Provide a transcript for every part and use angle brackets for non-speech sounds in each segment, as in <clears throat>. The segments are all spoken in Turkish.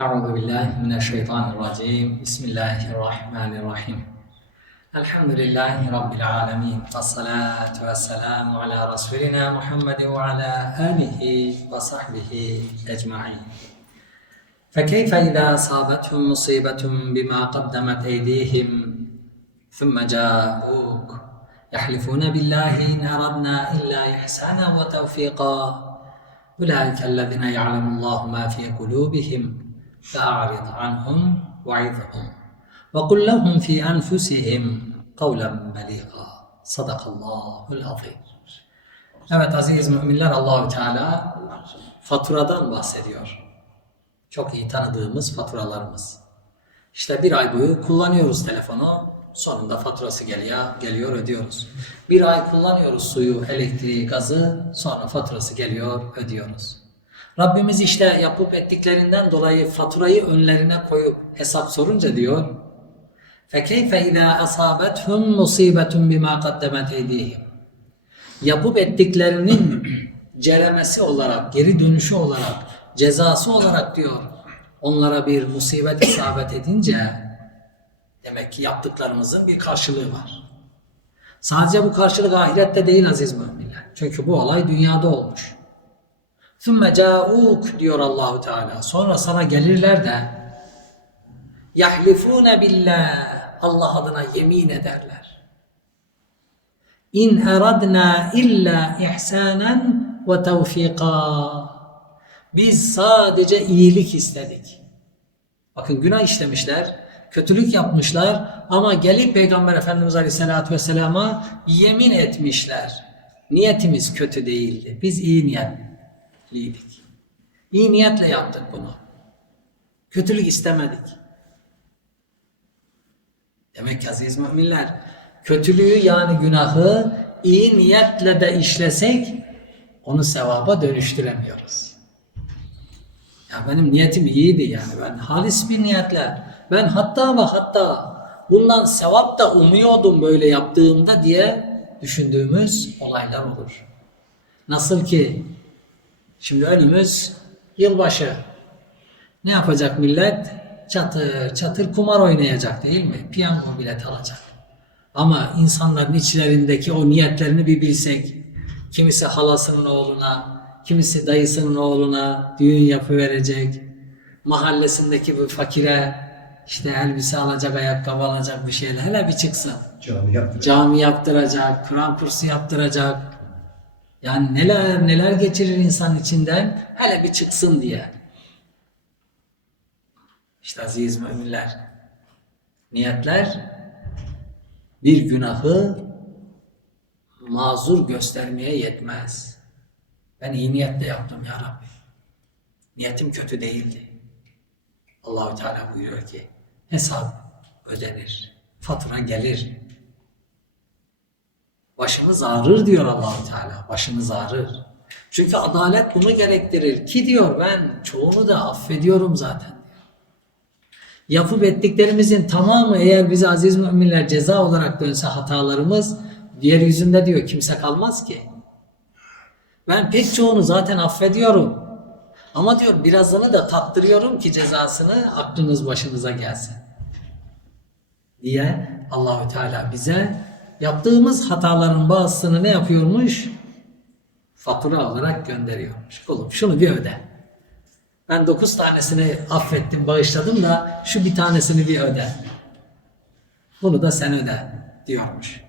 أعوذ بالله من الشيطان الرجيم. بسم الله الرحمن الرحيم. الحمد لله رب العالمين والصلاة والسلام على رسولنا محمد وعلى آله وصحبه أجمعين. فكيف إذا أصابتهم مصيبة بما قدمت أيديهم ثم جاءوك؟ يحلفون بالله إن أردنا إلا إحسانا وتوفيقا. أولئك الذين يعلم الله ما في قلوبهم. فأعرض عنهم وعظهم وقل لهم في أنفسهم قولا بليغا صدق الله العظيم Evet aziz müminler Allahü Teala faturadan bahsediyor. Çok iyi tanıdığımız faturalarımız. İşte bir ay boyu kullanıyoruz telefonu. Sonunda faturası geliyor, geliyor ödüyoruz. Bir ay kullanıyoruz suyu, elektriği, gazı. Sonra faturası geliyor, ödüyoruz. Rabbimiz işte yapıp ettiklerinden dolayı faturayı önlerine koyup hesap sorunca diyor. فَكَيْفَ اِذَا أَصَابَتْهُمْ مُصِيبَةٌ بِمَا قَدَّمَتْ اَيْدِيهِمْ Yapıp ettiklerinin ceremesi olarak, geri dönüşü olarak, cezası olarak diyor. Onlara bir musibet isabet edince demek ki yaptıklarımızın bir karşılığı var. Sadece bu karşılık ahirette değil aziz müminler. Çünkü bu olay dünyada olmuş. Sümme ca'uk diyor Allahu Teala. Sonra sana gelirler de yahlifune billah Allah adına yemin ederler. İn eradna illa ihsanen ve tevfika. Biz sadece iyilik istedik. Bakın günah işlemişler, kötülük yapmışlar ama gelip Peygamber Efendimiz Aleyhisselatü Vesselam'a yemin etmişler. Niyetimiz kötü değildi. Biz iyi niyetli niyetliydik. İyi niyetle yaptık bunu. Kötülük istemedik. Demek ki aziz müminler, kötülüğü yani günahı iyi niyetle de işlesek onu sevaba dönüştüremiyoruz. Ya benim niyetim iyiydi yani ben halis bir niyetle ben hatta ve hatta bundan sevap da umuyordum böyle yaptığımda diye düşündüğümüz olaylar olur. Nasıl ki şimdi önümüz yılbaşı. Ne yapacak millet? Çatır çatır kumar oynayacak değil mi? Piyango bilet alacak. Ama insanların içlerindeki o niyetlerini bir bilsek. Kimisi halasının oğluna, kimisi dayısının oğluna düğün yapıverecek. Mahallesindeki bir fakire işte elbise alacak, ayakkabı alacak bir şeyler. Hele bir çıksın. Cami yaptıracak. Cami yaptıracak, Kur'an kursu yaptıracak. Yani neler neler geçirir insan içinden hele bir çıksın diye. İşte aziz müminler, niyetler bir günahı mazur göstermeye yetmez. Ben iyi niyetle yaptım ya Rabbi. Niyetim kötü değildi. Allahü Teala buyuruyor ki hesap ödenir, fatura gelir. Başınız ağrır diyor Allahu Teala. Başınız ağrır. Çünkü adalet bunu gerektirir. Ki diyor ben çoğunu da affediyorum zaten. Yapıp ettiklerimizin tamamı eğer bize aziz müminler ceza olarak dönse hatalarımız yeryüzünde diyor kimse kalmaz ki. Ben pek çoğunu zaten affediyorum. Ama diyor birazını da tattırıyorum ki cezasını aklınız başınıza gelsin. Diye Allahü Teala bize yaptığımız hataların bazısını ne yapıyormuş? Fatura olarak gönderiyormuş. Oğlum şunu bir öde. Ben dokuz tanesini affettim, bağışladım da şu bir tanesini bir öde. Bunu da sen öde diyormuş.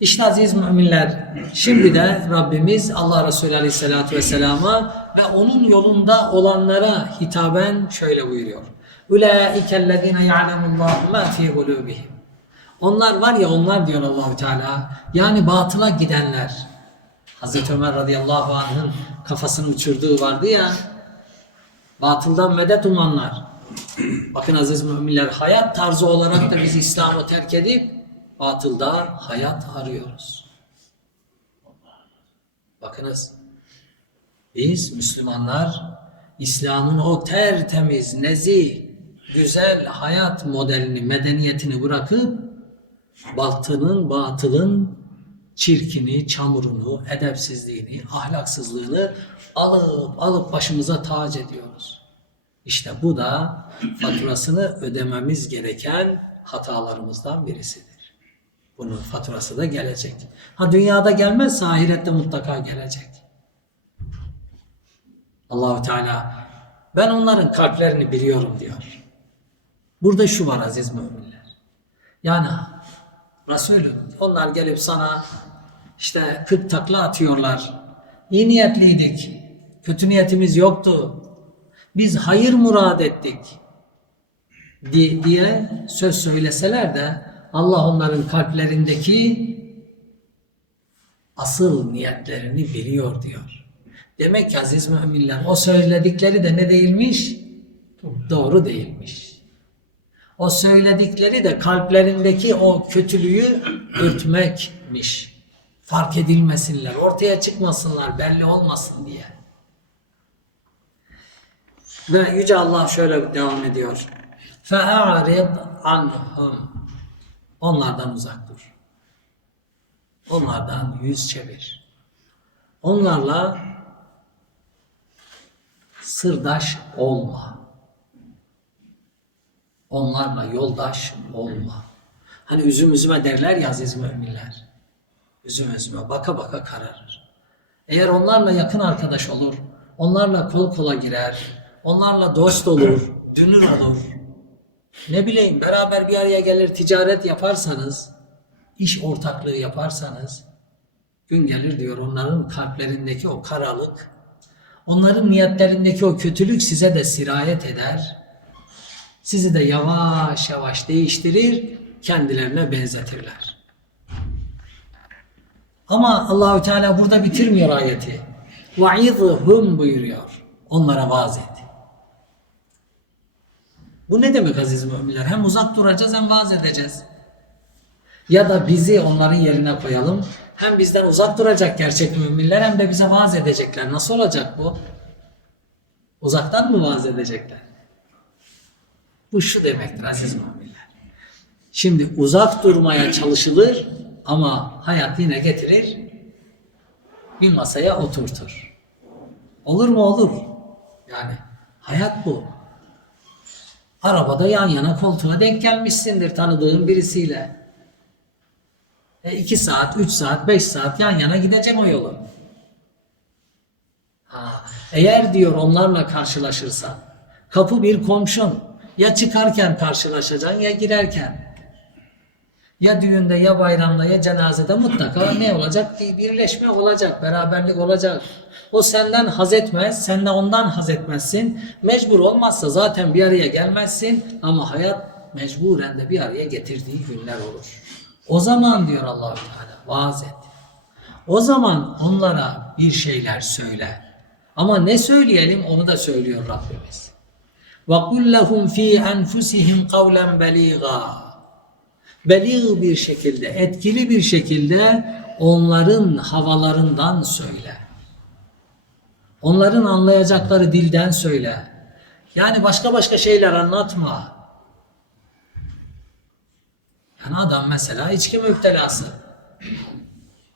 İşte aziz müminler, şimdi de Rabbimiz Allah Resulü Aleyhisselatü Vesselam'a ve onun yolunda olanlara hitaben şöyle buyuruyor. اُولَٰئِكَ الَّذ۪ينَ يَعْلَمُ اللّٰهُ مَا ف۪ي قُلُوبِهِمْ onlar var ya onlar diyor Allahu Teala. Yani batıla gidenler. Hazreti Ömer radıyallahu anh'ın kafasını uçurduğu vardı ya. Batıldan medet umanlar. Bakın aziz müminler hayat tarzı olarak da biz İslam'ı terk edip batılda hayat arıyoruz. Bakınız biz Müslümanlar İslam'ın o tertemiz, nezih, güzel hayat modelini, medeniyetini bırakıp batının, batılın çirkini, çamurunu, edepsizliğini, ahlaksızlığını alıp alıp başımıza tac ediyoruz. İşte bu da faturasını ödememiz gereken hatalarımızdan birisidir. Bunun faturası da gelecek. Ha dünyada gelmezse ahirette mutlaka gelecek. Allahu Teala ben onların kalplerini biliyorum diyor. Burada şu var aziz müminler. Yani Resulüm onlar gelip sana işte 40 takla atıyorlar. İyi niyetliydik. Kötü niyetimiz yoktu. Biz hayır murad ettik di- diye söz söyleseler de Allah onların kalplerindeki asıl niyetlerini biliyor diyor. Demek ki aziz müminler o söyledikleri de ne değilmiş? Doğru değilmiş. O söyledikleri de kalplerindeki o kötülüğü örtmekmiş. Fark edilmesinler, ortaya çıkmasınlar, belli olmasın diye. Ve Yüce Allah şöyle devam ediyor. فَاَعْرِضْ عَنْهُمْ Onlardan uzak dur. Onlardan yüz çevir. Onlarla sırdaş olma. Onlarla yoldaş olma. Hani üzüm üzüme derler ya aziz müminler. Üzüm üzüme baka baka kararır. Eğer onlarla yakın arkadaş olur, onlarla kol kola girer, onlarla dost olur, <coughs> dünür olur, ne bileyim beraber bir araya gelir ticaret yaparsanız, iş ortaklığı yaparsanız, gün gelir diyor onların kalplerindeki o karalık, onların niyetlerindeki o kötülük size de sirayet eder. Sizi de yavaş yavaş değiştirir, kendilerine benzetirler. Ama Allahü Teala burada bitirmiyor ayeti. Vaizhum buyuruyor. Onlara vaaz et. Bu ne demek aziz müminler? Hem uzak duracağız hem vaaz edeceğiz. Ya da bizi onların yerine koyalım. Hem bizden uzak duracak gerçek müminler hem de bize vaaz edecekler. Nasıl olacak bu? Uzaktan mı vaaz edecekler? Bu şu demektir aziz müminler. Şimdi uzak durmaya çalışılır ama hayat yine getirir bir masaya oturtur. Olur mu olur. Yani hayat bu. Arabada yan yana koltuğa denk gelmişsindir tanıdığın birisiyle. E iki saat, üç saat, beş saat yan yana gideceğim o yolu. Ha, eğer diyor onlarla karşılaşırsan, kapı bir komşun, ya çıkarken karşılaşacaksın ya girerken. Ya düğünde ya bayramda ya cenazede mutlaka ne olacak? Bir birleşme olacak, beraberlik olacak. O senden haz etmez, sen de ondan haz etmezsin. Mecbur olmazsa zaten bir araya gelmezsin ama hayat mecburen de bir araya getirdiği günler olur. O zaman diyor Allahu Teala vaaz et. O zaman onlara bir şeyler söyle. Ama ne söyleyelim onu da söylüyor Rabbimiz. وَقُلْ لَهُمْ ف۪ي أَنْفُسِهِمْ قَوْلًا بَل۪يغًا Belir bir şekilde, etkili bir şekilde onların havalarından söyle. Onların anlayacakları dilden söyle. Yani başka başka şeyler anlatma. Yani adam mesela içki müptelası.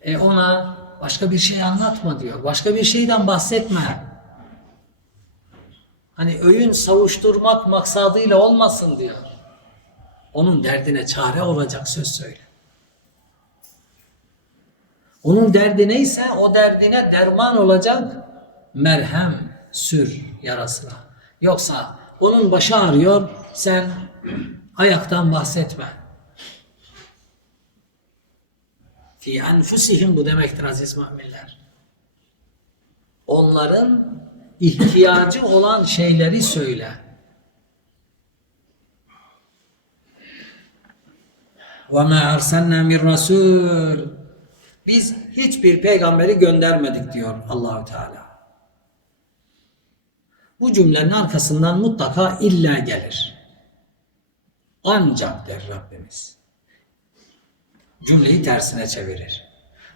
E ona başka bir şey anlatma diyor. Başka bir şeyden bahsetme. Hani öğün savuşturmak maksadıyla olmasın diyor. Onun derdine çare olacak söz söyle. Onun derdi neyse o derdine derman olacak merhem sür yarasına. Yoksa onun başı ağrıyor sen ayaktan bahsetme. Fi enfusihim bu demektir aziz müminler. Onların ihtiyacı olan şeyleri söyle. وَمَا أَرْسَلْنَا مِنْ رَسُولٍ Biz hiçbir peygamberi göndermedik diyor Allahü Teala. Bu cümlenin arkasından mutlaka illa gelir. Ancak der Rabbimiz. Cümleyi tersine çevirir.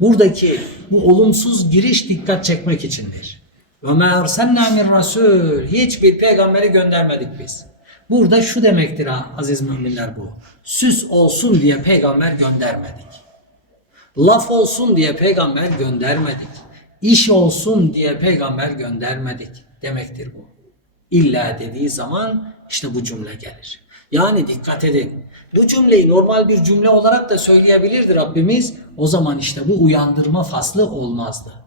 Buradaki bu olumsuz giriş dikkat çekmek içindir. Ve ma ersenna min rasul. Hiçbir peygamberi göndermedik biz. Burada şu demektir aziz müminler bu. Süs olsun diye peygamber göndermedik. Laf olsun diye peygamber göndermedik. İş olsun diye peygamber göndermedik demektir bu. İlla dediği zaman işte bu cümle gelir. Yani dikkat edin. Bu cümleyi normal bir cümle olarak da söyleyebilirdi Rabbimiz. O zaman işte bu uyandırma faslı olmazdı.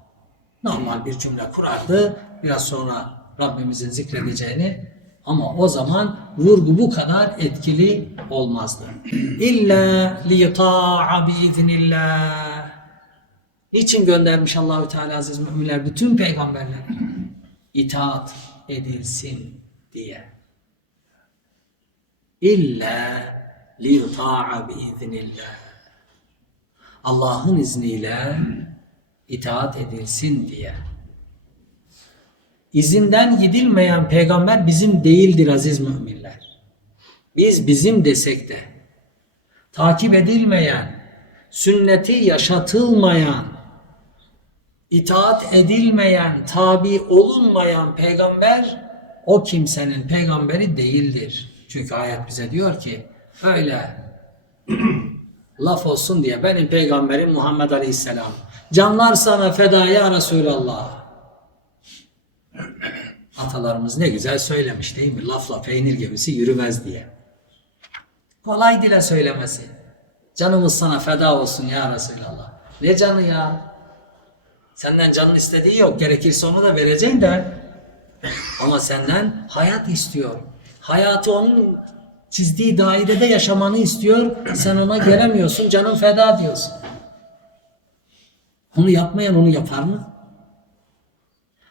Normal bir cümle kurardı. Biraz sonra Rabbimizin zikredeceğini ama o zaman vurgu bu kadar etkili olmazdı. <clears throat> İlla liyuta'a biiznillah. Niçin göndermiş Allahü Teala aziz müminler bütün peygamberleri? <clears throat> İtaat edilsin diye. İlla liyuta'a biiznillah. Allah'ın izniyle itaat edilsin diye. İzinden gidilmeyen peygamber bizim değildir aziz müminler. Biz bizim desek de takip edilmeyen, sünneti yaşatılmayan, itaat edilmeyen, tabi olunmayan peygamber o kimsenin peygamberi değildir. Çünkü ayet bize diyor ki öyle <clears throat> laf olsun diye benim peygamberim Muhammed Aleyhisselam. Canlar sana feda ya Resulallah. Atalarımız ne güzel söylemiş değil mi? Lafla peynir gemisi yürümez diye. Kolay dile söylemesi. Canımız sana feda olsun ya Resulallah. Ne canı ya? Senden canın istediği yok. Gerekirse onu da vereceksin de. Ama senden hayat istiyor. Hayatı onun çizdiği dairede yaşamanı istiyor. Sen ona gelemiyorsun. Canın feda diyorsun. Onu yapmayan onu yapar mı?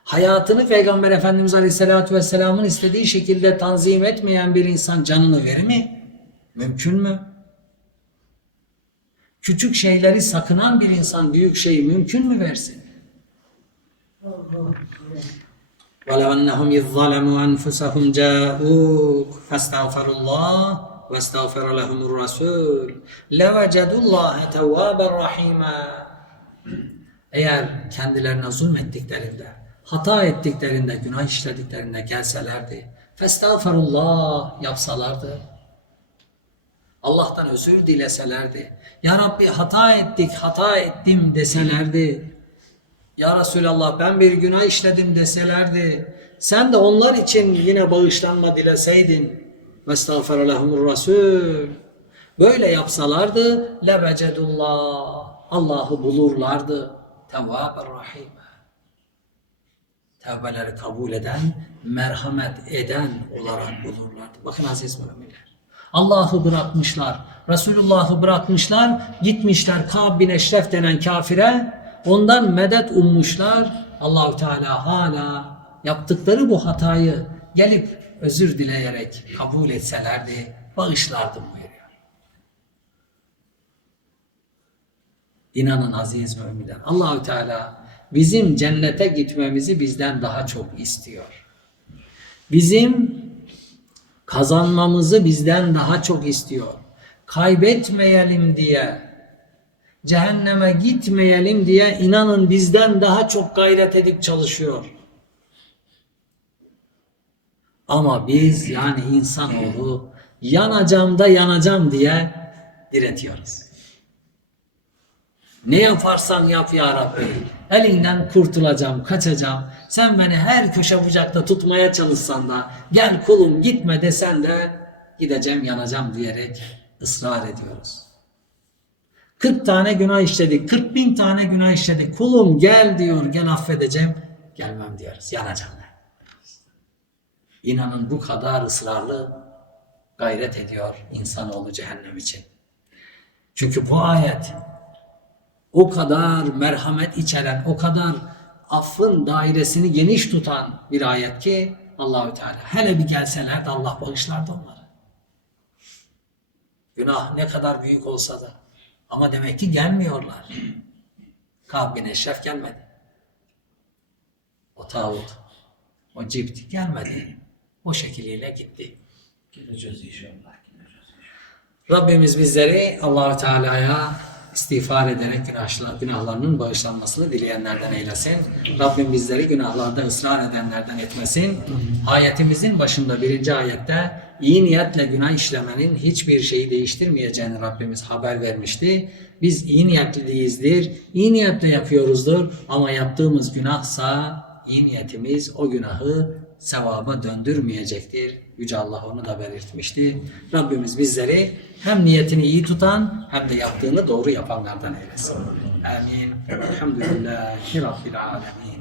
Hayatını Peygamber Efendimiz Aleyhisselatü Vesselam'ın istediği şekilde tanzim etmeyen bir insan canını verir mi? Mümkün mü? Küçük şeyleri sakınan bir insan büyük şeyi mümkün mü versin? وَلَوْ أَنَّهُمْ اِذْ ظَلَمُوا أَنفُسَهُمْ جَاءُوكَ فَاسْتَغْفَرُوا اللّٰهِ وَاسْتَغْفَرَ لَهُمُ الرَّسُولُ لَوَجَدُوا اللّٰهَ تَوَّابًا رَحِيمًا eğer kendilerine zulmettiklerinde, hata ettiklerinde, günah işlediklerinde gelselerdi, festağfirullah yapsalardı, Allah'tan özür dileselerdi, Ya Rabbi hata ettik, hata ettim deselerdi, Ya Resulallah ben bir günah işledim deselerdi, sen de onlar için yine bağışlanma dileseydin, vestağfara lehumur rasul, böyle yapsalardı, lebecedullah, Allah'ı bulurlardı, tevvâber rahim. Tevbeleri kabul eden, merhamet eden olarak bulurlardı. Bakın aziz müminler. Allah'ı bırakmışlar, Resulullah'ı bırakmışlar, gitmişler Kâb bin Eşref denen kafire, ondan medet ummuşlar. Allahü Teala hala yaptıkları bu hatayı gelip özür dileyerek kabul etselerdi, bağışlardı buyuruyor. İnanın aziz müminler. Allahü Teala bizim cennete gitmemizi bizden daha çok istiyor. Bizim kazanmamızı bizden daha çok istiyor. Kaybetmeyelim diye, cehenneme gitmeyelim diye inanın bizden daha çok gayret edip çalışıyor. Ama biz yani insanoğlu yanacağım da yanacağım diye diretiyoruz. Ne yaparsan yap ya Rabbi. Elinden kurtulacağım, kaçacağım. Sen beni her köşe bucakta tutmaya çalışsan da gel kulum gitme desen de gideceğim yanacağım diyerek ısrar ediyoruz. 40 tane günah işledik, 40 bin tane günah işledik. Kulum gel diyor, gel affedeceğim. Gelmem diyoruz, yanacağım ben. İnanın bu kadar ısrarlı gayret ediyor insanoğlu cehennem için. Çünkü bu ayet o kadar merhamet içeren, o kadar affın dairesini geniş tutan bir ayet ki Allahü Teala hele bir gelseler de Allah bağışlardı onları. Günah ne kadar büyük olsa da ama demek ki gelmiyorlar. Kâb bin Eşref gelmedi. O tağut, o cipt gelmedi. O şekliyle gitti. Gideceğiz inşallah. Rabbimiz bizleri Allahü Teala'ya istiğfar ederek günahlar, günahlarının bağışlanmasını dileyenlerden eylesin. Rabbim bizleri günahlarda ısrar edenlerden etmesin. Ayetimizin başında birinci ayette iyi niyetle günah işlemenin hiçbir şeyi değiştirmeyeceğini Rabbimiz haber vermişti. Biz iyi niyetliyizdir, iyi niyetle yapıyoruzdur ama yaptığımız günahsa iyi niyetimiz o günahı sevaba döndürmeyecektir. Yüce Allah onu da belirtmişti. Rabbimiz bizleri hem niyetini iyi tutan hem de yaptığını doğru yapanlardan eylesin. Amin. Elhamdülillahi Rabbil alemin.